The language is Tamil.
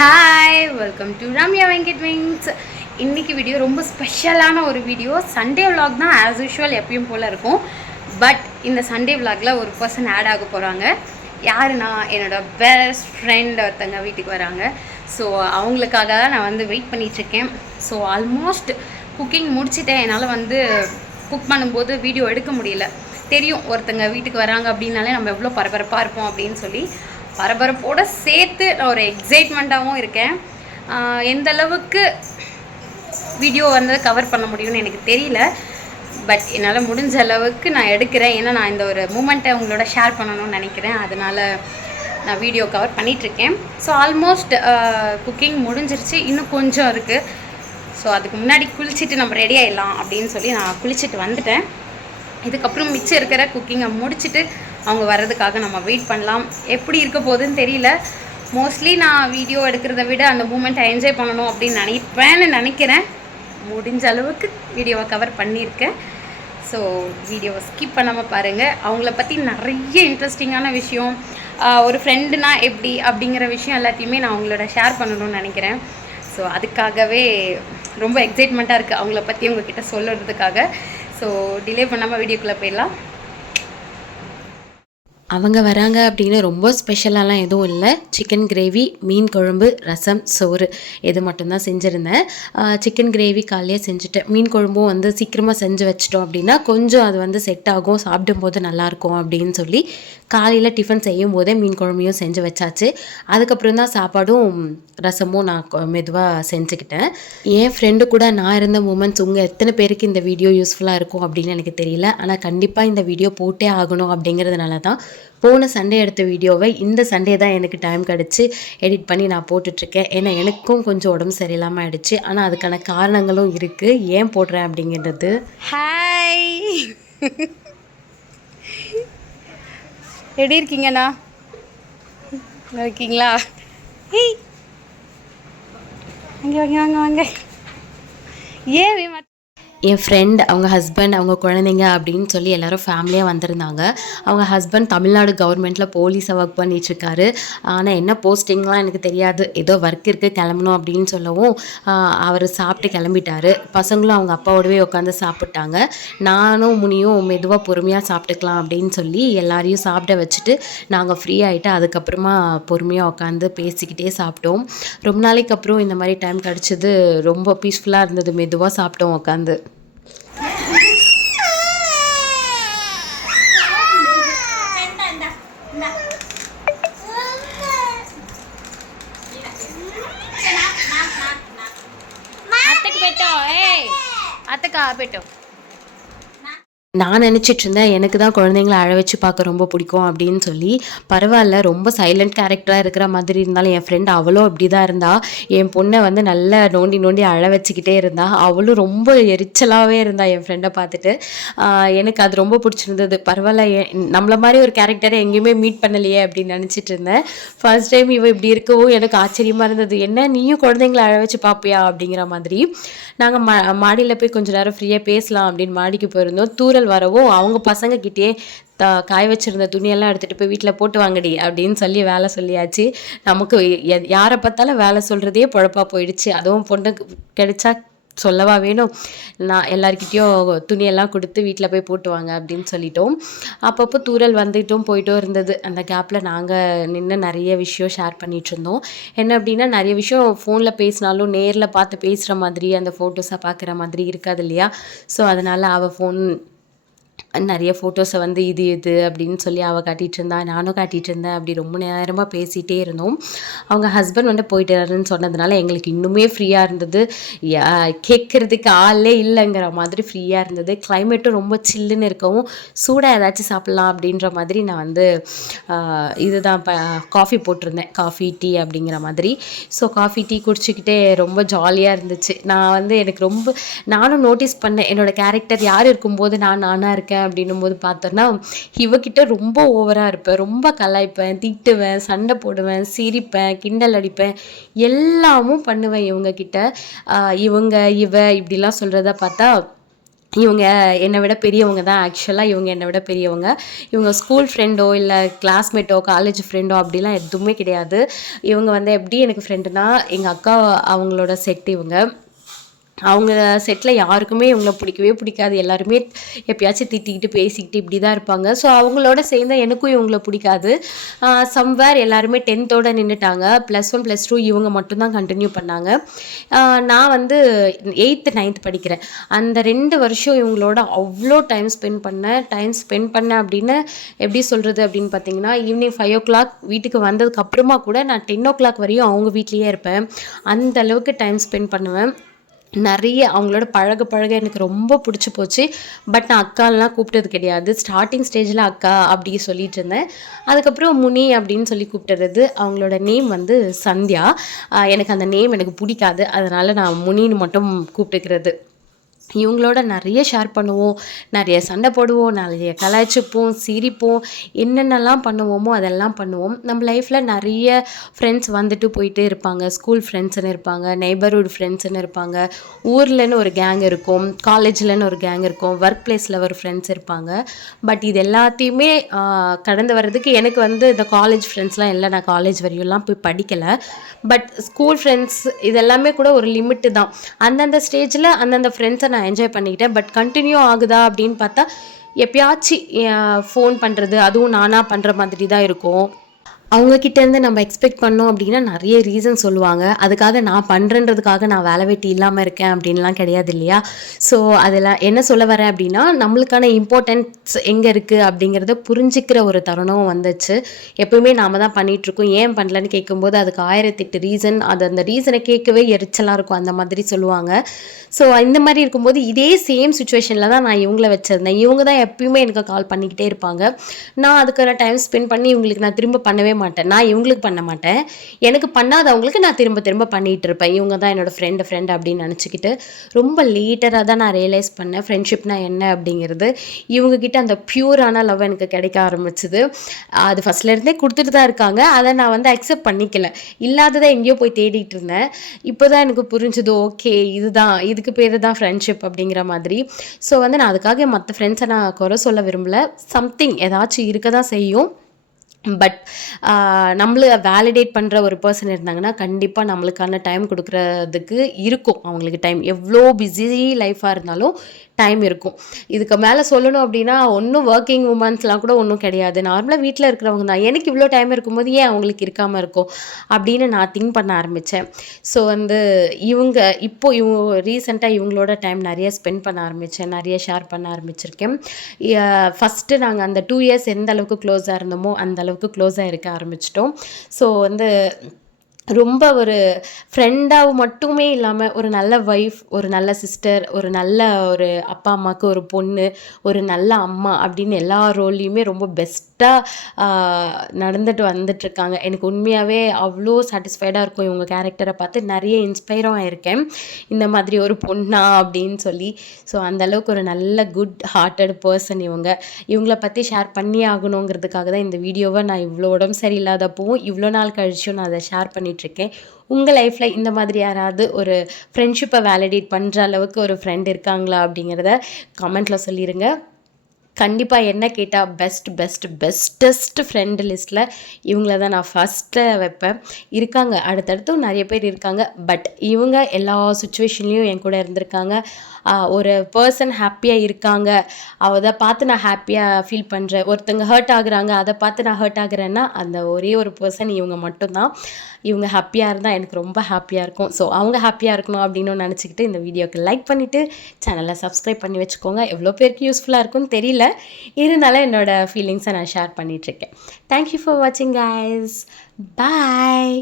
Hi welcome to Ramya Venkat wings இன்றைக்கி வீடியோ ரொம்ப ஸ்பெஷலான ஒரு வீடியோ சண்டே விலாக் தான் ஆஸ் யூஷுவல் எப்பயும் போல் இருக்கும். பட் இந்த சண்டே விலாகில் ஒரு பர்சன் ஆட் ஆக போகிறாங்க யாருன்னா என்னோட பெஸ்ட் ஃப்ரெண்ட் ஒருத்தங்க வீட்டுக்கு வராங்க. ஸோ அவங்களுக்காக தான் நான் வந்து வெயிட் பண்ணிகிட்ருக்கேன் ஸோ ஆல்மோஸ்ட் குக்கிங் முடிச்சுட்டேன். என்னால் வந்து குக் பண்ணும்போது வீடியோ எடுக்க முடியல. தெரியும் ஒருத்தங்க வீட்டுக்கு வராங்க அப்படின்னாலே நம்ம எவ்வளோ பரபரப்பாக இருப்போம் அப்படின்னு சொல்லி. பரபரப்போடு சேர்த்து நான் ஒரு எக்ஸைட்மெண்ட்டாகவும் இருக்கேன். எந்த அளவுக்கு வீடியோ வந்து கவர் பண்ண முடியும்னு எனக்கு தெரியல. பட் என்னால் முடிஞ்ச அளவுக்கு நான் எடுக்கிறேன். ஏன்னா நான் இந்த ஒரு மூமெண்ட்டை உங்களோட ஷேர் பண்ணணும்னு நினைக்கிறேன். அதனால் நான் வீடியோ கவர் பண்ணிகிட்ருக்கேன் ஸோ ஆல்மோஸ்ட் குக்கிங் முடிஞ்சிருச்சு. இன்னும் கொஞ்சம் இருக்குது ஸோ அதுக்கு முன்னாடி குளிச்சுட்டு நம்ம ரெடி ஆகிடலாம் அப்படின்னு சொல்லி நான் குளிச்சுட்டு வந்துட்டேன். இதுக்கப்புறம் மிச்சம் இருக்கிற குக்கிங்கை முடிச்சுட்டு அவங்க வர்றதுக்காக நம்ம வெயிட் பண்ணலாம். எப்படி இருக்க போகுதுன்னு தெரியல. மோஸ்ட்லி நான் வீடியோ எடுக்கிறத விட அந்த மூமெண்ட்டை என்ஜாய் பண்ணணும் அப்படின்னு நினைப்பேன்னு நினைக்கிறேன். முடிஞ்ச அளவுக்கு வீடியோவை கவர் பண்ணியிருக்கேன். ஸோ வீடியோவை ஸ்கிப் பண்ணாமல் பாருங்கள் அவங்கள பற்றி நிறைய இன்ட்ரெஸ்டிங்கான விஷயம். ஒரு ஃப்ரெண்டுனா எப்படி அப்படிங்கிற விஷயம் எல்லாத்தையுமே நான் அவங்களோட ஷேர் பண்ணணும்னு நினைக்கிறேன். ஸோ அதுக்காகவே ரொம்ப எக்ஸைட்மெண்ட்டாக இருக்குது அவங்கள பற்றி உங்ககிட்ட சொல்லுறதுக்காக ஸோ டிலே பண்ணாமல் வீடியோக்குள்ளே போயிடலாம். அவங்க வராங்க அப்படின்னு ரொம்ப ஸ்பெஷலாலாம் எதுவும் இல்லை. சிக்கன் கிரேவி மீன் குழம்பு ரசம் சோறு. இது மட்டும்தான் செஞ்சுருந்தேன். சிக்கன் கிரேவி காலையே செஞ்சுட்டேன். மீன் குழம்பும் வந்து சீக்கிரமாக செஞ்சு வச்சிட்டோம் அப்படின்னா கொஞ்சம் அது வந்து செட் ஆகும். சாப்பிடும்போது நல்லாயிருக்கும் அப்படின்னு சொல்லி காலையில் டிஃபன் செய்யும் போதே மீன் குழம்பையும் செஞ்சு வச்சாச்சு. அதுக்கப்புறம் தான் சாப்பாடும் ரசமும் நான் மெதுவாக செஞ்சுக்கிட்டேன். என் ஃப்ரெண்டு கூட நான் இருந்த மூமெண்ட்ஸ் உங்கள் எத்தனை பேருக்கு இந்த வீடியோ யூஸ்ஃபுல்லாக இருக்கும் அப்படின்னு எனக்கு தெரியல. ஆனால் கண்டிப்பாக இந்த வீடியோ போட்டே ஆகணும் அப்படிங்கிறதுனால தான் போன சண்டே எடுத்த வீடியோவை இந்த சண்டே தான் எனக்கு டைம் கிடச்சி எடிட் பண்ணி நான் போட்டுட்ருக்கேன். ஏன்னா எனக்கும் கொஞ்சம் உடம்பு சரியில்லாமல் ஆயிடுச்சு. ஆனால் அதுக்கான காரணங்களும் இருக்குது ஏன் போடுறேன் அப்படிங்கிறது? ஹாய் எப்படி இருக்கீங்கண்ணா? இருக்கீங்களா? ஹேய் வாங்க வாங்க வாங்க வாங்க. ஏன் என் ஃப்ரெண்ட் அவங்க ஹஸ்பண்ட் அவங்க குழந்தைங்க அப்படின்னு சொல்லி எல்லாரும் ஃபேமிலியாக வந்திருந்தாங்க. அவங்க ஹஸ்பண்ட் தமிழ்நாடு கவர்மெண்ட்டில் போலீஸாக ஒர்க் பண்ணிகிட்ருக்காரு ஆனால் என்ன போஸ்டிங்லாம் எனக்கு தெரியாது. ஏதோ ஒர்க் இருக்குது கிளம்பணும் அப்படின்னு சொல்லவும் அவர் சாப்பிட்டு கிளம்பிட்டார். பசங்களும் அவங்க அப்பாவோடவே உட்காந்து சாப்பிட்டாங்க. நானும் முனியும் மெதுவாக பொறுமையாக சாப்பிட்டுக்கலாம் அப்படின்னு சொல்லி எல்லாரையும் சாப்பிட வச்சுட்டு நாங்கள் ஃப்ரீ ஆகிட்டு அதுக்கப்புறமா பொறுமையாக உட்காந்து பேசிக்கிட்டே சாப்பிட்டோம். ரொம்ப நாளைக்கு அப்புறம் இந்த மாதிரி டைம் கிடச்சிது ரொம்ப பீஸ்ஃபுல்லாக இருந்தது. மெதுவாக சாப்பிட்டோம் உட்காந்து అత్త కాబెట్టు நான் நினச்சிட்டு இருந்தேன் எனக்கு தான் குழந்தைங்கள அழ வச்சு பார்க்க ரொம்ப பிடிக்கும் அப்படின்னு சொல்லி. பரவாயில்ல ரொம்ப சைலண்ட் கேரக்டராக இருக்கிற மாதிரி இருந்தாலும் என் ஃப்ரெண்ட் அவளும் அப்படி தான் இருந்தா. என் பொண்ணை வந்து நல்லா நோண்டி நோண்டி அழ வச்சுக்கிட்டே இருந்தா. அவளும் ரொம்ப எரிச்சலாகவே இருந்தா என் ஃப்ரெண்டை பார்த்துட்டு. எனக்கு அது ரொம்ப பிடிச்சிருந்தது. பரவாயில்ல எ- நம்மள மாதிரி ஒரு கேரக்டரை எங்கேயுமே மீட் பண்ணலையே அப்படின்னு நினச்சிட்டு இருந்தேன் ஃபர்ஸ்ட் டைம் இவ இப்படி இருக்கவும் எனக்கு ஆச்சரியமாக இருந்தது. என்ன நீயும் குழந்தைங்கள அழ வச்சு பார்ப்பியா? அப்படிங்கிற மாதிரி. நாங்கள் மா மாடியில் போய் கொஞ்ச நேரம் ஃப்ரீயாக பேசலாம் அப்படின்னு மாடிக்கு போயிருந்தோம். தூரல் வரவும் அவங்க பசங்க கிட்டே த காய வச்சிருந்த துணியெல்லாம் எடுத்துகிட்டு போய் வீட்டில் போட்டு வாங்கடி அப்படின்னு சொல்லி வேலை சொல்லியாச்சு. நமக்கு எ- யாரை பார்த்தாலும் வேலை சொல்கிறதே பொழப்பா போயிடுச்சு. அதுவும் பொண்ணு கிடைச்சா சொல்லவா வேணும்? நான் எல்லாருக்கிட்டேயும் துணியெல்லாம் கொடுத்து வீட்டில் போய் போட்டுவாங்க அப்படின்னு சொல்லிட்டோம். அப்பப்போ தூரல் வந்துட்டும் போயிட்டும் இருந்தது. அந்த கேப்பில் நாங்கள் நின்று நிறைய விஷயம் ஷேர் பண்ணிட்டு இருந்தோம். என்ன அப்படின்னா நிறைய விஷயம் ஃபோனில் பேசினாலும் நேரில் பார்த்து பேசுகிற மாதிரி அந்த ஃபோட்டோஸை பார்க்குற மாதிரி இருக்காது இல்லையா? ஸோ அதனால் அவள் ஃபோன் நிறைய ஃபோட்டோஸை வந்து இது இது அப்படின்னு சொல்லி அவள் காட்டிகிட்டு இருந்தா நானும் காட்டிகிட்டு இருந்தேன். அப்படி ரொம்ப நேரமாக பேசிகிட்டே இருந்தோம். அவங்க ஹஸ்பண்ட் வந்து போயிட்டாருன்னு சொன்னதுனால எங்களுக்கு இன்னுமே ஃப்ரீயாக இருந்தது. கேட்குறதுக்கு கேட்கறதுக்கு ஆளே இல்லைங்கிற மாதிரி ஃப்ரீயாக இருந்தது. கிளைமேட்டும் ரொம்ப சில்லுன்னு இருக்கவும் சூடாக ஏதாச்சும் சாப்பிட்லாம் அப்படின்ற மாதிரி நான் வந்து இதுதான் இப்போ காஃபி போட்டிருந்தேன். காஃபி டீ அப்படிங்கிற மாதிரி. ஸோ காஃபி டீ குடிச்சிக்கிட்டே ரொம்ப ஜாலியாக இருந்துச்சு. நான் வந்து எனக்கு ரொம்ப நானும் நோட்டீஸ் பண்ணேன். என்னோட கேரக்டர் யார் இருக்கும்போது நான் நானாக இருக்கேன். அப்படின்னும் போது பார்த்தோன்னா இவகிட்ட ரொம்ப ஓவராக இருப்பேன். ரொம்ப கலாய்ப்பேன். திட்டுவேன் சண்டை போடுவேன் சிரிப்பேன் கிண்டல் அடிப்பேன். எல்லாமும் பண்ணுவேன் இவங்க கிட்ட இவங்க இவ இப்படிலாம் சொல்கிறத பார்த்தா இவங்க என்னை விட பெரியவங்க தான். ஆக்சுவலாக இவங்க என்னை விட பெரியவங்க. இவங்க ஸ்கூல் ஃப்ரெண்டோ இல்லை கிளாஸ்மேட்டோ காலேஜ் ஃப்ரெண்டோ அப்படிலாம் எதுவுமே கிடையாது. இவங்க வந்து எப்படி எனக்கு ஃப்ரெண்டுனா எங்கள் அக்கா அவங்களோட செட் இவங்க. அவங்க செட்டில் யாருக்குமே இவங்கள பிடிக்கவே பிடிக்காது. எல்லாருமே எப்பயாச்சும் திட்டிக்கிட்டு பேசிக்கிட்டு இப்படி தான் இருப்பாங்க. ஸோ அவங்களோட சேர்ந்த எனக்கும் இவங்கள பிடிக்காது. சம்வேர் எல்லாருமே டென்த்தோடு நின்றுட்டாங்க ப்ளஸ் ஒன் ப்ளஸ் டூ இவங்க மட்டும்தான் கண்டினியூ பண்ணாங்க. நான் வந்து எயித்து நைன்த் படிக்கிறேன். அந்த ரெண்டு வருஷம் இவங்களோட அவ்வளோ டைம் ஸ்பெண்ட் பண்ணேன். டைம் ஸ்பெண்ட் பண்ணேன் அப்படின்னு எப்படி சொல்கிறது அப்படின்னு பார்த்தீங்கன்னா ஈவினிங் ஃபைவ் ஓ கிளாக் வீட்டுக்கு வந்ததுக்கப்புறமா கூட நான் டென் ஓ கிளாக் வரையும் அவங்க வீட்லேயே இருப்பேன். அந்த அளவுக்கு டைம் ஸ்பெண்ட் பண்ணுவேன். நிறைய அவங்களோட பழக பழக எனக்கு ரொம்ப பிடிச்சி போச்சு. பட் நான் அக்காலாம் கூப்பிட்டது கிடையாது. ஸ்டார்டிங் ஸ்டேஜில் அக்கா அப்படி சொல்லிட்டு இருந்தேன். அதுக்கப்புறம் முனி அப்படின்னு சொல்லி கூப்பிட்டுறது. அவங்களோட நேம் வந்து சந்தியா. எனக்கு அந்த நேம் எனக்கு பிடிக்காது. அதனால் நான் முனின்னு மட்டும் கூப்பிட்டுக்கிறது. இவங்களோட நிறைய ஷேர் பண்ணுவோம். நிறைய சண்டை போடுவோம். நிறைய கலாய்ச்சிப்போம். சிரிப்போம். என்னென்னலாம் பண்ணுவோமோ அதெல்லாம் பண்ணுவோம். நம்ம லைஃப்பில் நிறைய ஃப்ரெண்ட்ஸ் வந்துட்டு போயிட்டே இருப்பாங்க. ஸ்கூல் ஃப்ரெண்ட்ஸ்னு இருப்பாங்க. நெய்பர்ஹுட் ஃப்ரெண்ட்ஸ்னு இருப்பாங்க. ஊர்லன்னு ஒரு கேங் இருக்கும். காலேஜ்லன்னு ஒரு கேங் இருக்கும். ஒர்க் பிளேஸில் ஒரு ஃப்ரெண்ட்ஸ் இருப்பாங்க. பட் இது எல்லாத்தையுமே கடந்து வர்றதுக்கு எனக்கு வந்து இந்த காலேஜ் ஃப்ரெண்ட்ஸ்லாம் இல்லை. நான் காலேஜ் வரையும்லாம் போய் படிக்கலை. பட் ஸ்கூல் ஃப்ரெண்ட்ஸ் இதெல்லாமே கூட ஒரு லிமிட்டு தான். அந்தந்த ஸ்டேஜில் அந்தந்த ஃப்ரெண்ட்ஸை நான் என்ஜாய் பண்ணிக்கிட்டேன். பட் கண்டினியூ ஆகுதா அப்படின்னு பார்த்தா எப்பயாச்சும் ஃபோன் பண்ணுறது அதுவும் நானாக பண்ணுற மாதிரி தான் இருக்கும். அவங்கக்கிட்டேருந்து நம்ம எக்ஸ்பெக்ட் பண்ணோம் அப்படின்னா நிறைய ரீசன் சொல்லுவாங்க. அதுக்காக நான் பண்ணுறன்றதுக்காக நான் வேலை வெட்டி இல்லாமல் இருக்கேன் அப்படின்லாம் கிடையாது இல்லையா? ஸோ அதெல்லாம் என்ன சொல்ல வரேன் அப்படின்னா நம்மளுக்கான இம்பார்ட்டன்ஸ் எங்கே இருக்குது அப்படிங்கிறத புரிஞ்சிக்கிற ஒரு தருணம் வந்துச்சு. எப்பவுமே நாம் தான் பண்ணிகிட்ருக்கோம் ஏன் பண்ணலன்னு கேட்கும்போது அதுக்கு ஆயிரத்தெட்டு ரீசன் அது அந்த ரீசனை கேட்கவே எரிச்சலாக இருக்கும். அந்த மாதிரி சொல்லுவாங்க. ஸோ இந்த மாதிரி இருக்கும்போது இதே சேம் சுச்சுவேஷனில் தான் நான் இவங்கள வச்சுருந்தேன். இவங்க தான் எப்பயுமே எனக்கு கால் பண்ணிக்கிட்டே இருப்பாங்க. நான் அதுக்கான டைம் ஸ்பெண்ட் பண்ணி இவங்களுக்கு நான் திரும்ப பண்ணவே மாட்டேன். நான் இவங்களுக்கு பண்ண மாட்டேன். எனக்கு பண்ணாதவங்களுக்கு நான் திரும்ப திரும்ப பண்ணிகிட்டு இருப்பேன். இவங்க தான் என்னோடய ஃப்ரெண்டு ஃப்ரெண்ட் அப்படின்னு நினச்சிக்கிட்டு ரொம்ப லேட்டராக தான் நான் ரியலைஸ் பண்ணேன். ஃப்ரெண்ட்ஷிப்னா என்ன அப்படிங்கிறது. இவங்கக்கிட்ட அந்த ப்யூரான லவ் எனக்கு கிடைக்க ஆரம்பிச்சுது. அது ஃபஸ்ட்லேருந்தே கொடுத்துட்டு தான் இருக்காங்க. அதை நான் வந்து அக்செப்ட் பண்ணிக்கல. இல்லாததை எங்கேயோ போய் தேடிட்டு இருந்தேன். இப்போ தான் எனக்கு புரிஞ்சுது ஓகே இதுதான் இதுக்கு பேர் தான் ஃப்ரெண்ட்ஷிப் அப்படிங்கிற மாதிரி. ஸோ வந்து நான் அதுக்காக மற்ற ஃப்ரெண்ட்ஸை நான் குறை சொல்ல விரும்பல. சம்திங் ஏதாச்சும் இருக்க தான் செய்யும். பட் நம்மள வேலிடேட் பண்ணுற ஒரு பர்சன் இருந்தாங்கன்னா கண்டிப்பாக நம்மளுக்கான டைம் கொடுக்குறதுக்கு இருக்கும் அவங்களுக்கு டைம் எவ்வளோ பிஸி லைஃப்பாக இருந்தாலும் டைம் இருக்கும். இதுக்கு மேலே சொல்லணும் அப்படின்னா ஒன்றும் ஒர்க்கிங் உமன்ஸ்லாம் கூட ஒன்றும் கிடையாது. நார்மலாக வீட்டில் இருக்கிறவங்க தான். எனக்கு இவ்வளோ டைம் இருக்கும்போது ஏன் அவங்களுக்கு இருக்காமல் இருக்கும்? அப்படின்னு நான் திங்க் பண்ண ஆரம்பித்தேன் ஸோ வந்து இவங்க இப்போ இவங்க ரீசெண்டாக இவங்களோட டைம் நிறைய ஸ்பெண்ட் பண்ண ஆரம்பித்தேன் நிறைய ஷேர் பண்ண ஆரம்பிச்சிருக்கேன். ஃபஸ்ட்டு நாங்கள் அந்த டூ இயர்ஸ் எந்த அளவுக்கு க்ளோஸாக இருந்தோமோ அந்த அளவுக்கு க்ளோஸாக இருக்க ஆரம்பிச்சிட்டோம். ஸோ வந்து ரொம்ப ஒரு ஃப்ரெண்டாக மட்டுமே இல்லாமல் ஒரு நல்ல ஒய்ஃப் ஒரு நல்ல சிஸ்டர் ஒரு நல்ல ஒரு அப்பா அம்மாவுக்கு ஒரு பொண்ணு ஒரு நல்ல அம்மா அப்படின்னு எல்லா ரோல்லையுமே ரொம்ப பெஸ்ட்டாக நடந்துட்டு வந்துட்டுருக்காங்க. எனக்கு உண்மையாகவே அவ்வளோ சாட்டிஸ்ஃபைடாக இருக்கும் இவங்க கேரக்டரை பார்த்து. நிறைய இன்ஸ்பைரும் ஆயிருக்கேன் இந்த மாதிரி ஒரு பொண்ணா அப்படின்னு சொல்லி. ஸோ அந்தளவுக்கு ஒரு நல்ல குட் ஹார்ட்டட் பர்சன் இவங்க. இவங்கள பற்றி ஷேர் பண்ணி ஆகணுங்கிறதுக்காக தான் இந்த வீடியோவை நான் இவ்வளோ உடம்பு சரியில்லாதப்பவும் இவ்வளோ நாள் கழிச்சும் நான் அதை ஷேர் பண்ணிகிட்ருக்கேன் உங்கள் லைஃப்பில் இந்த மாதிரி யாராவது ஒரு ஃப்ரெண்ட்ஷிப்பை வேலிடேட் பண்ணுற அளவுக்கு ஒரு ஃப்ரெண்ட் இருக்காங்களா அப்படிங்கிறத கமெண்ட்டில் சொல்லிடுங்க கண்டிப்பாக என்ன கேட்டால் பெஸ்ட் பெஸ்ட் பெஸ்டஸ்ட் ஃப்ரெண்டு லிஸ்ட்டில் இவங்கள தான் நான் ஃபஸ்ட்டு வைப்பேன். இருக்காங்க அடுத்தடுத்தும் நிறைய பேர் இருக்காங்க. பட் இவங்க எல்லா சுச்சுவேஷன்லேயும் என் கூட இருந்திருக்காங்க. ஒரு பர்சன் ஹாப்பியாக இருக்காங்க. அதை பார்த்து நான் ஹாப்பியாக ஃபீல் பண்ணுறேன் ஒருத்தங்க ஹர்ட் ஆகுறாங்க அதை பார்த்து நான் ஹர்ட் ஆகுறேன்னா அந்த ஒரே ஒரு பர்சன் இவங்க மட்டும்தான். இவங்க ஹாப்பியாக இருந்தால் எனக்கு ரொம்ப ஹாப்பியாக இருக்கும். ஸோ அவங்க ஹாப்பியாக இருக்கணும் அப்படின்னு நினச்சிக்கிட்டு இந்த வீடியோக்கு லைக் பண்ணிவிட்டு சேனலை சப்ஸ்கிரைப் பண்ணி வச்சுக்கோங்க. எவ்வளோ பேருக்கு யூஸ்ஃபுல்லாக இருக்கும்னு தெரியல. இருந்தாலும் என்னோட ஃபீலிங்ஸை நான் ஷேர் பண்ணிகிட்ருக்கேன் தேங்க்யூ ஃபார் வாட்சிங் கைஸ் பாய்